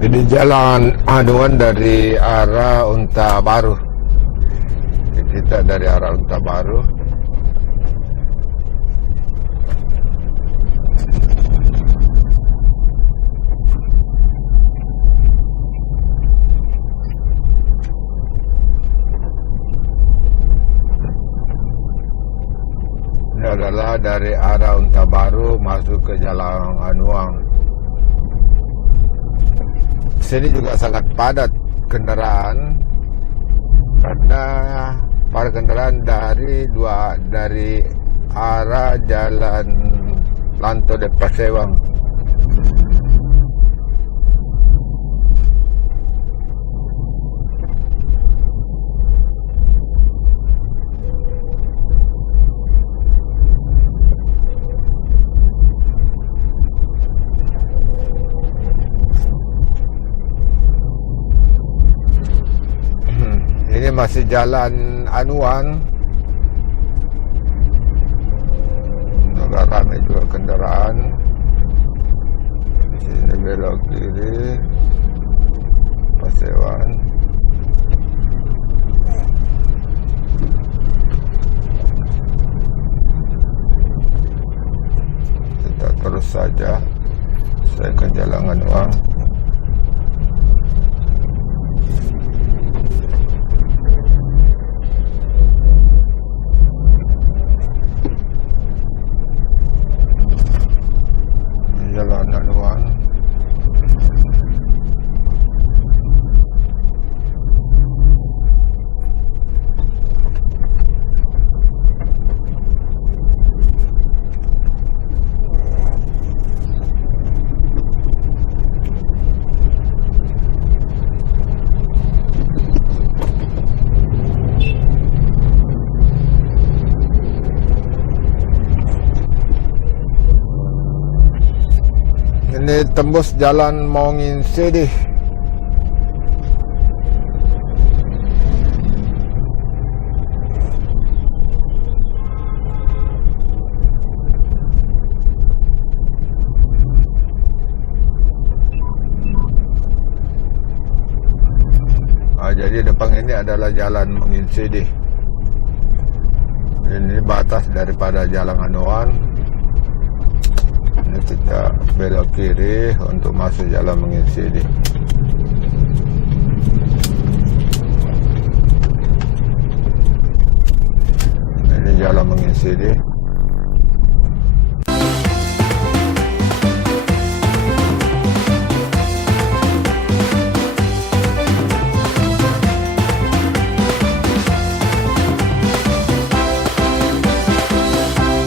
Ini jalan aduan dari arah Unta Baru. Kita dari arah Unta Baru. Ini adalah dari arah Unta Baru masuk ke Jalan Anuang. Sini juga sangat padat kendaraan karena para kendaraan dari arah Jalan Lanto de Pasewang. Ini masih Jalan Anuan. Agak ramai juga kendaraan. Di sini belok kiri Pasewan. Kita terus saja saya ke Jalan Anuan. Jalan Anuan. Ini tembus Jalan Mongin Sedih. Jadi depan ini adalah Jalan Mongin Sedih. Ini batas daripada Jalan Anuan. Ini kita belok kiri untuk masuk Jalan Mongin Sedih. Ini Jalan Mongin Sedih.